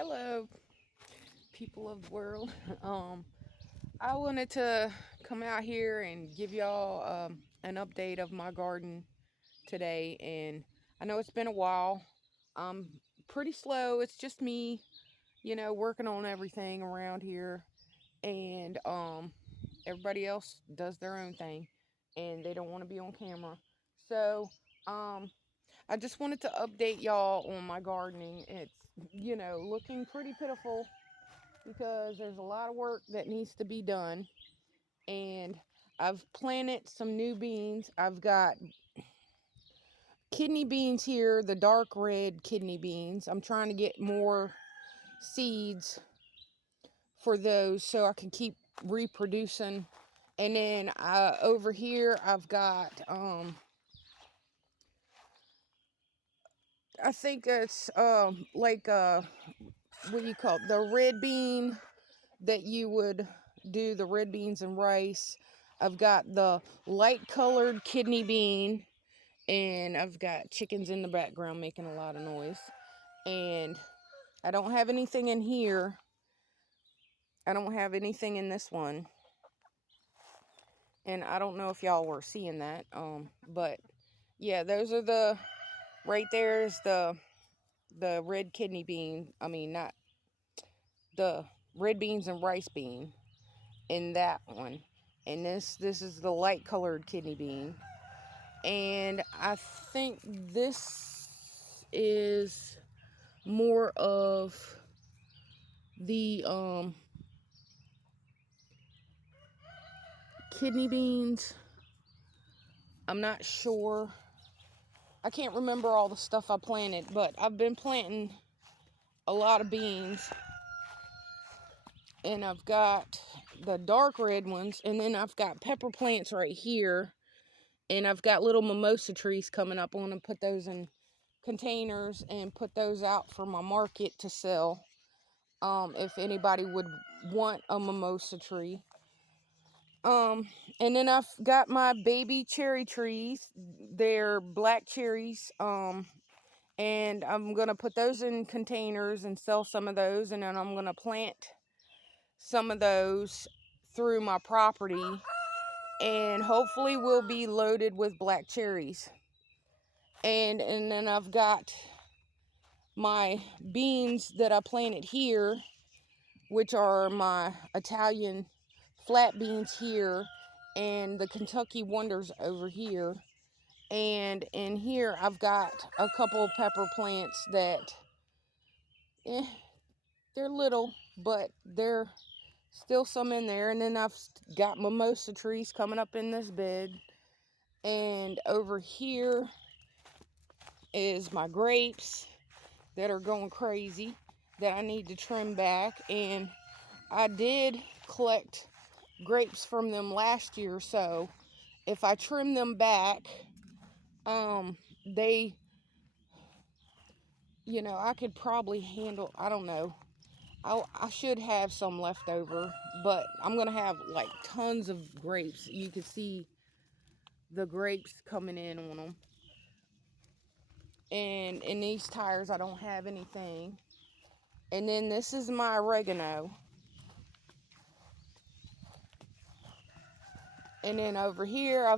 Hello, people of the world. I wanted to come out here and give y'all an update of my garden today. And I know it's been a while. I'm pretty slow. It's just me, working on everything around here. And everybody else does their own thing and they don't want to be on camera. So, um, I just wanted to update y'all on my gardening. It's, looking pretty pitiful because there's a lot of work that needs to be done. And I've planted some new beans. I've got kidney beans here, the dark red kidney beans. I'm trying to get more seeds for those so I can keep reproducing. And then over here, I've got, I think it's what do you call it? The red bean that you would do the red beans and rice. I've got the light colored kidney bean, and I've got chickens in the background making a lot of noise. And I don't have anything in here. I don't have anything in this one. And I don't know if y'all were seeing that. But yeah, those are right there is the red kidney bean. I mean, not the red beans and rice bean in that one. And this is the light colored kidney bean. And I think this is more of the kidney beans. I'm not sure. I can't remember all the stuff I planted, but I've been planting a lot of beans. And I've got the dark red ones, and then I've got pepper plants right here. And I've got little mimosa trees coming up. I want to put those in containers and put those out for my market to sell. If anybody would want a mimosa tree. Um, and then I've got my baby cherry trees. They're black cherries. And I'm gonna put those in containers and sell some of those, and then I'm gonna plant some of those through my property, and hopefully we'll be loaded with black cherries. And then I've got my beans that I planted here, which are my Italian flat beans here, and the Kentucky Wonders over here. And in here, I've got a couple of pepper plants that, they're little, but they're still some in there. And then I've got mimosa trees coming up in this bed. And over here is my grapes that are going crazy that I need to trim back. And I did collect grapes from them last year, so if I trim them back, they, I could probably handle, I don't know. I should have some left over, but I'm going to have like tons of grapes. You can see the grapes coming in on them. And in these tires, I don't have anything. And then this is my oregano. And then over here, I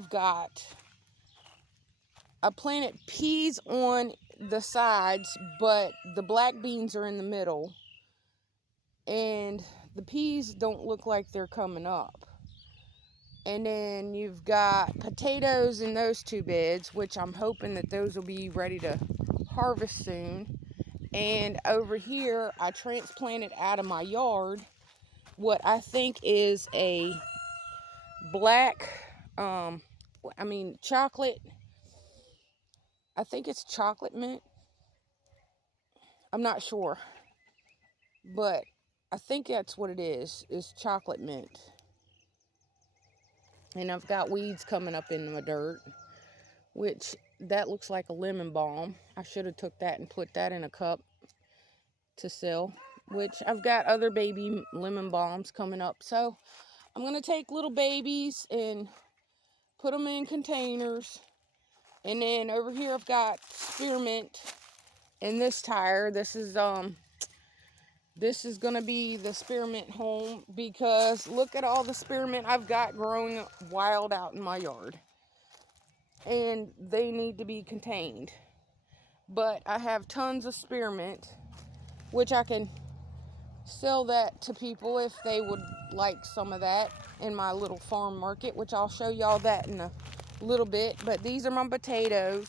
planted peas on the sides, but the black beans are in the middle. And the peas don't look like they're coming up. And then you've got potatoes in those two beds, which I'm hoping that those will be ready to harvest soon. And over here, I transplanted out of my yard what I think is a black, chocolate. I think it's chocolate mint. I'm not sure, but I think that's what it is chocolate mint. And I've got weeds coming up in my dirt, which that looks like a lemon balm. I should have took that and put that in a cup to sell, which I've got other baby lemon balms coming up. So I'm going to take little babies and put them in containers. And then over here I've got spearmint in this tire. This is This is going to be the spearmint home because look at all the spearmint I've got growing wild out in my yard. And they need to be contained. But I have tons of spearmint, which I can sell that to people if they would like some of that in my little farm market, which I'll show y'all that in a little bit. But these are my potatoes.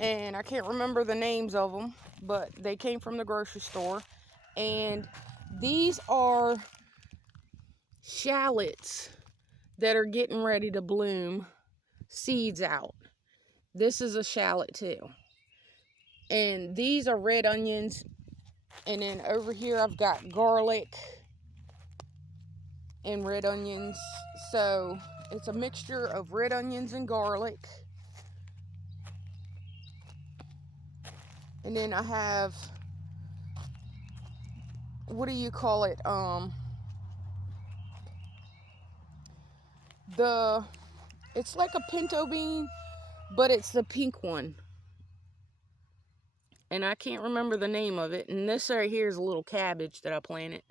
And I can't remember the names of them, but they came from the grocery store. And these are shallots that are getting ready to bloom seeds out. This is a shallot too. And these are red onions. And then over here I've got garlic and red onions. So it's a mixture of red onions and garlic. And then I have, what do you call it? It's like a pinto bean, but it's the pink one. And I can't remember the name of it. And this right here is a little cabbage that I planted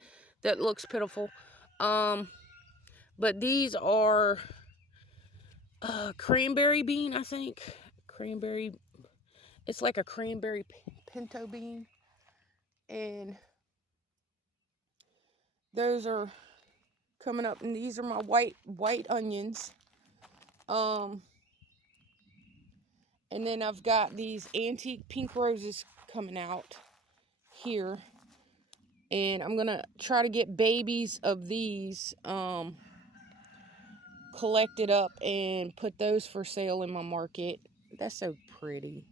that looks pitiful. But these are cranberry bean, I think. Cranberry, it's like a cranberry pinto bean. And those are coming up, and these are my white onions. And then I've got these antique pink roses coming out here. And I'm going to try to get babies of these collected up and put those for sale in my market. That's so pretty.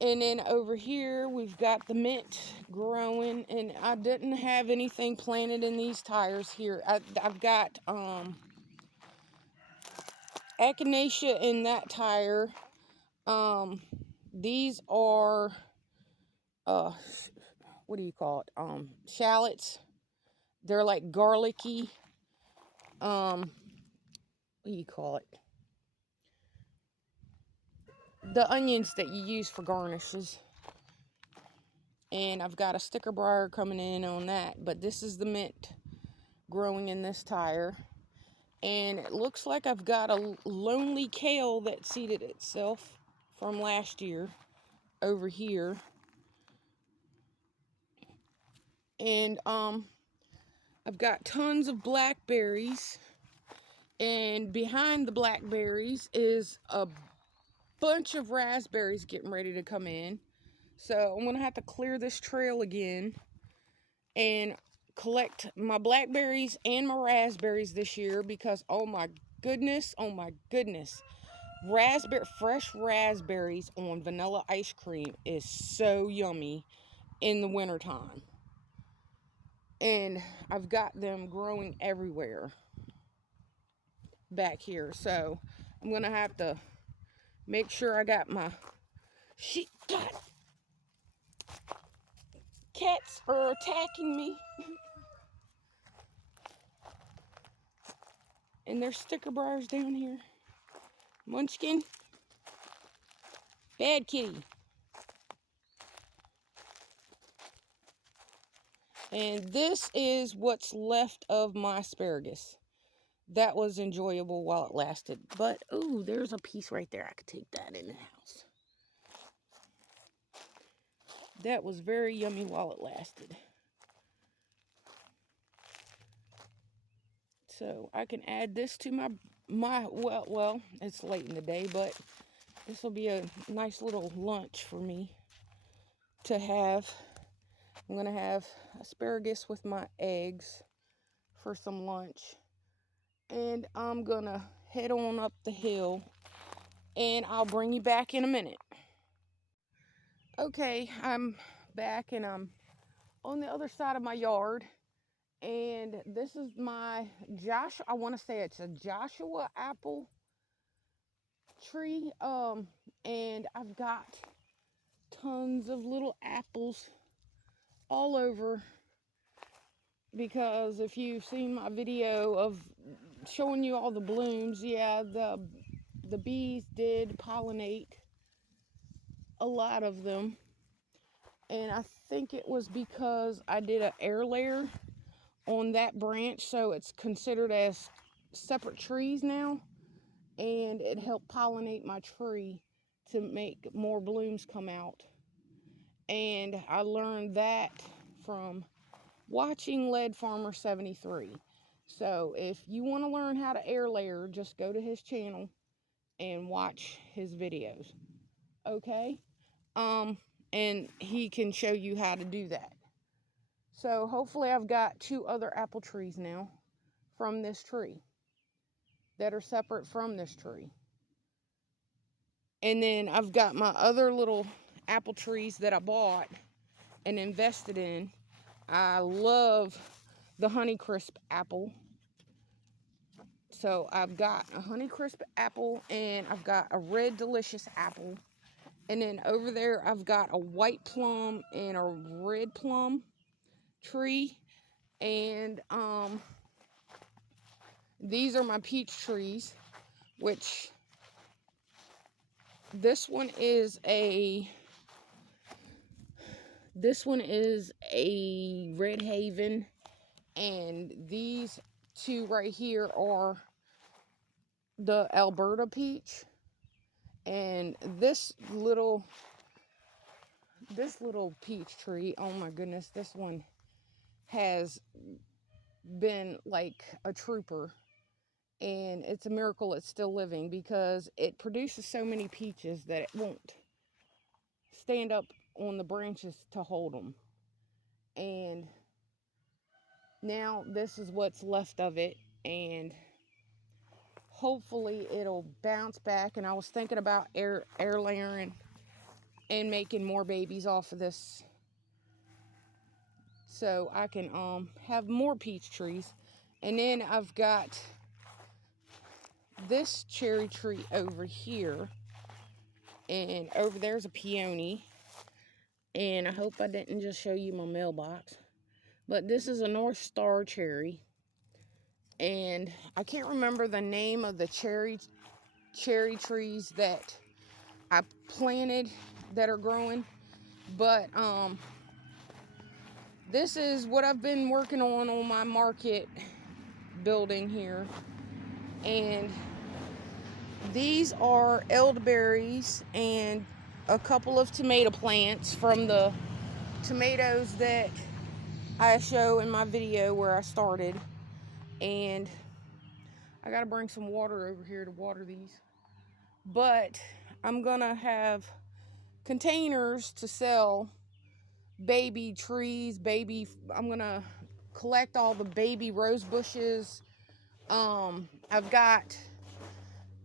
And then over here, we've got the mint growing. And I didn't have anything planted in these tires here. I've got echinacea in that tire. These are, what do you call it? Shallots. They're like garlicky. What do you call it? The onions that you use for garnishes. And I've got a sticker briar coming in on that. But this is the mint growing in this tire. And it looks like I've got a lonely kale that seeded itself from last year over here. And I've got tons of blackberries. And behind the blackberries is a bunch of raspberries getting ready to come in. So I'm going to have to clear this trail again and collect my blackberries and my raspberries this year because, oh my goodness, fresh raspberries on vanilla ice cream is so yummy in the wintertime. And I've got them growing everywhere back here. So I'm going to have to make sure I got my cats are attacking me. And there's sticker briars down here. Munchkin. Bad kitty. And this is what's left of my asparagus. That was enjoyable while it lasted. But, ooh, there's a piece right there. I could take that in the house. That was very yummy while it lasted. So I can add this to well, it's late in the day, but this will be a nice little lunch for me to have. I'm going to have asparagus with my eggs for some lunch. And I'm going to head on up the hill, and I'll bring you back in a minute. Okay, I'm back, and I'm on the other side of my yard. And this is my I want to say it's a Joshua apple tree. And I've got tons of little apples all over, because if you've seen my video of showing you all the blooms, yeah, the bees did pollinate a lot of them. And I think it was because I did an air layer on that branch, so it's considered as separate trees now, and it helped pollinate my tree to make more blooms come out. And I learned that from watching Lead Farmer 73. So if you want to learn how to air layer, just go to his channel and watch his videos. Okay? And he can show you how to do that. So hopefully I've got 2 other apple trees now from this tree that are separate from this tree. And then I've got my other little apple trees that I bought and invested in. I love the Honeycrisp apple. So I've got a Honeycrisp apple and I've got a Red Delicious apple. And then over there I've got a white plum and a red plum tree. And these are my peach trees, which this one is a Red Haven, and these 2 right here are the Alberta peach. And this little peach tree, oh my goodness, this one has been like a trooper, and it's a miracle it's still living because it produces so many peaches that it won't stand up on the branches to hold them. And now this is what's left of it, and hopefully it'll bounce back. And I was thinking about air layering and making more babies off of this, so I can have more peach trees. And then I've got this cherry tree over here, and over there's a peony. And I hope I didn't just show you my mailbox, but this is a North Star cherry, and I can't remember the name of the cherry trees that I planted that are growing, but this is what I've been working on my market building here. And these are elderberries and a couple of tomato plants from the tomatoes that I show in my video where I started. And I gotta bring some water over here to water these, but I'm gonna have containers to sell baby trees, I'm gonna collect all the baby rose bushes. I've got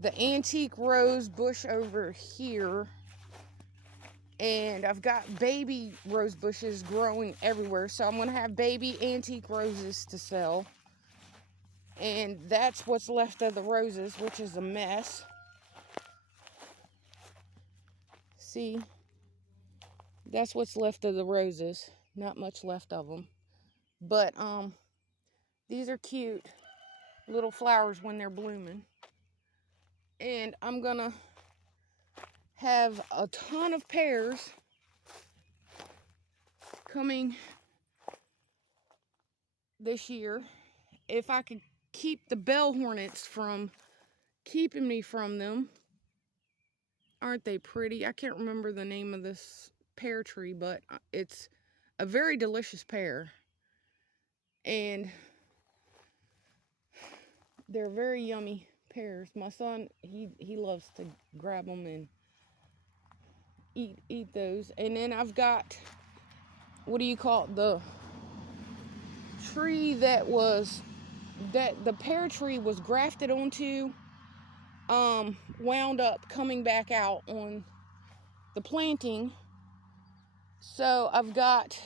the antique rose bush over here, and I've got baby rose bushes growing everywhere, so I'm gonna have baby antique roses to sell. And that's what's left of the roses, which is a mess. See, that's what's left of the roses. Not much left of them, but these are cute little flowers when they're blooming. And I'm gonna have a ton of pears coming this year. If I could keep the bell hornets from keeping me from them. Aren't they pretty? I can't remember the name of this pear tree, but it's a very delicious pear. And they're very yummy pears. My son, he loves to grab them and eat those. And then I've got, what do you call it, the tree that the pear tree was grafted onto, wound up coming back out on the planting. So I've got,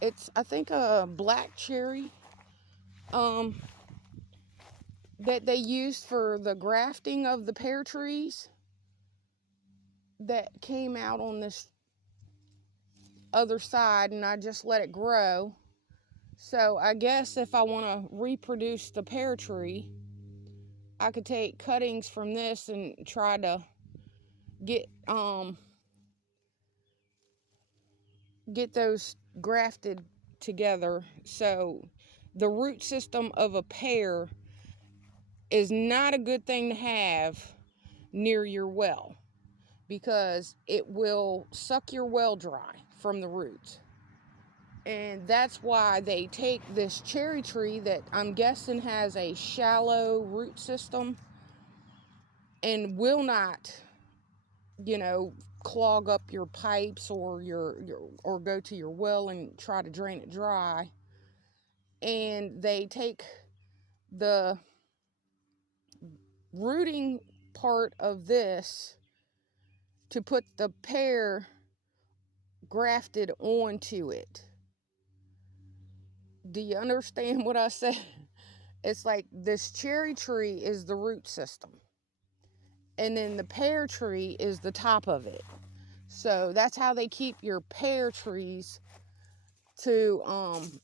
it's I think a black cherry that they used for the grafting of the pear trees that came out on this other side, and I just let it grow. So I guess if I want to reproduce the pear tree, I could take cuttings from this and try to get get those grafted together. So the root system of a pear is not a good thing to have near your well, because it will suck your well dry from the roots. And that's why they take this cherry tree that I'm guessing has a shallow root system and will not, clog up your pipes or or go to your well and try to drain it dry. And they take the rooting part of this to put the pear grafted onto it. Do you understand what I said? It's like this cherry tree is the root system, and then the pear tree is the top of it. So that's how they keep your pear trees to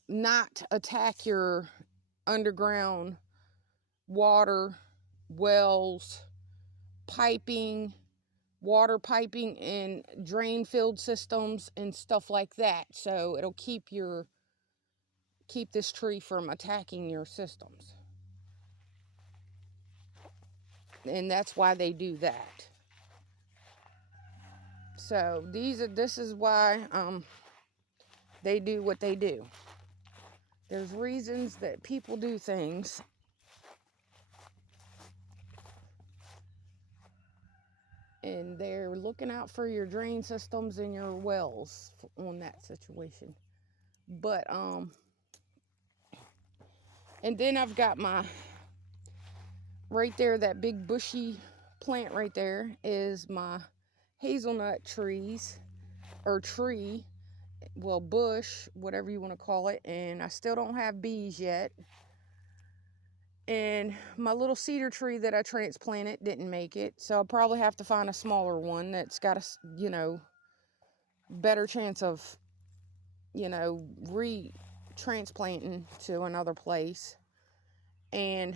not attack your underground water, wells, piping, water piping, and drain field systems and stuff like that. So it'll keep this tree from attacking your systems. And that's why they do that. So this is why they do what they do. There's reasons that people do things. And they're looking out for your drain systems and your wells on that situation. But and then I've got my, right there, that big bushy plant right there is my hazelnut trees, or tree, well, bush, whatever you want to call it. And I still don't have bees yet. And my little cedar tree that I transplanted didn't make it, so I'll probably have to find a smaller one that's got a better chance of re-transplanting to another place. And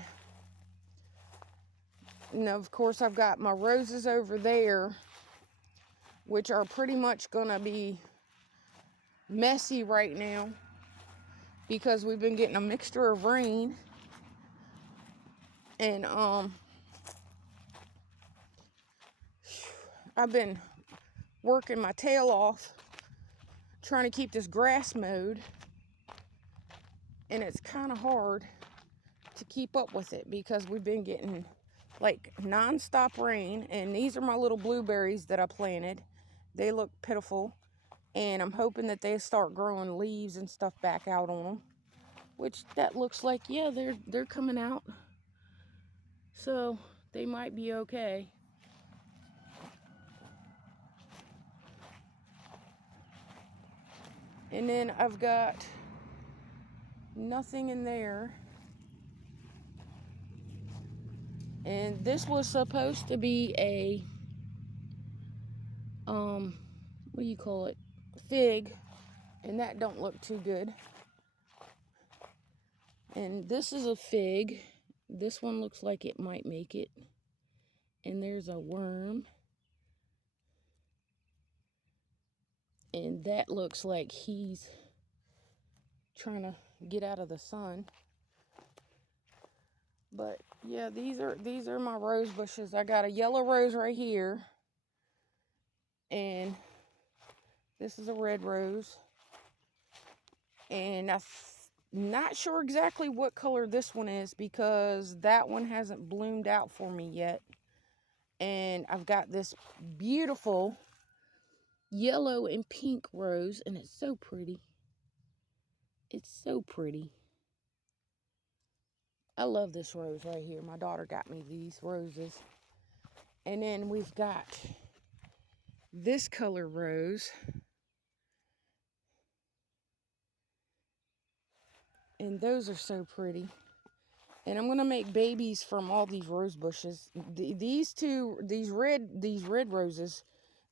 of course I've got my roses over there, which are pretty much gonna be messy right now because we've been getting a mixture of rain. And I've been working my tail off trying to keep this grass mowed, and it's kind of hard to keep up with it because we've been getting like non-stop rain. And these are my little blueberries that I planted. They look pitiful, and I'm hoping that they start growing leaves and stuff back out on them, which that looks like, yeah, they're coming out, so they might be okay. And then I've got nothing in there. And this was supposed to be a what do you call it, fig, and that don't look too good. And this is a fig. This one looks like it might make it. And there's a worm, and that looks like he's trying to get out of the sun. But yeah, these are my rose bushes. I got a yellow rose right here, and this is a red rose, and I'm not sure exactly what color this one is because that one hasn't bloomed out for me yet. And I've got this beautiful yellow and pink rose, and it's so pretty. It's so pretty. I love this rose right here. My daughter got me these roses. And then we've got this color rose. And those are so pretty. And I'm gonna make babies from all these rose bushes. These red roses,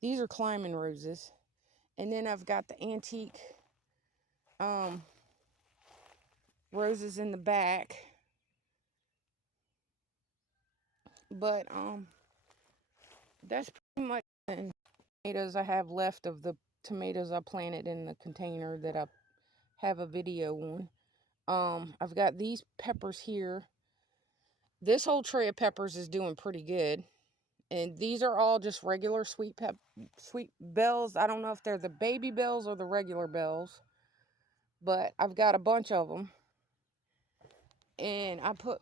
these are climbing roses. And then I've got the antique roses in the back. But that's pretty much the tomatoes I have left of the tomatoes I planted in the container that I have a video on. I've got these peppers here. This whole tray of peppers is doing pretty good. And these are all just regular sweet bells. I don't know if they're the baby bells or the regular bells, but I've got a bunch of them. And I put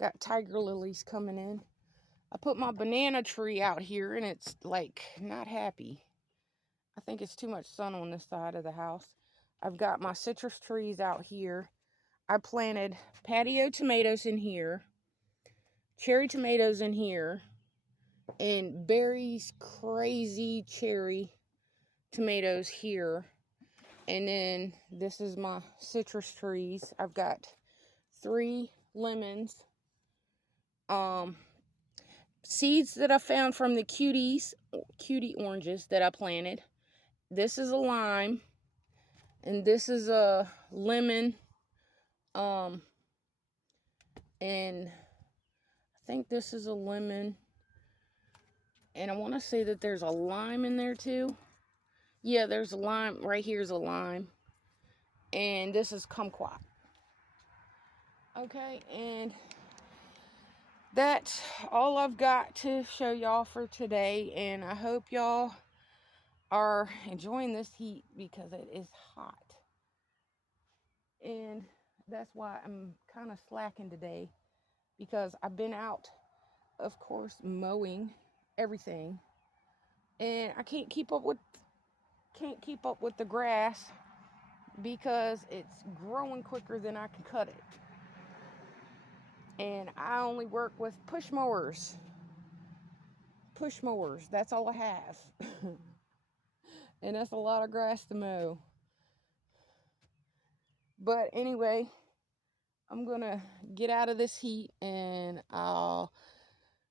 got tiger lilies coming in. I put my banana tree out here and it's like not happy. I think it's too much sun on this side of the house. I've got my citrus trees out here. I planted patio tomatoes in here, cherry tomatoes in here, and Berry's crazy cherry tomatoes here. And then this is my citrus trees. I've got 3 lemons. Seeds that I found from the cutie oranges that I planted. This is a lime, and this is a lemon. And I think this is a lemon. And I want to say that there's a lime in there too. Yeah, there's a lime. Right here's a lime. And this is kumquat. Okay, and that's all I've got to show y'all for today. And I hope y'all are enjoying this heat because it is hot. And that's why I'm kind of slacking today, because I've been out, of course, mowing everything. And I can't keep up with the grass because it's growing quicker than I can cut it. And I only work with push mowers. That's all I have. And that's a lot of grass to mow. But anyway, I'm gonna get out of this heat, and I'll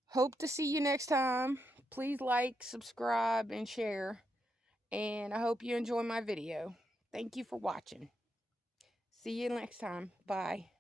hope to see you next time. Please like, subscribe, and share. And I hope you enjoy my video. Thank you for watching. See you next time. Bye.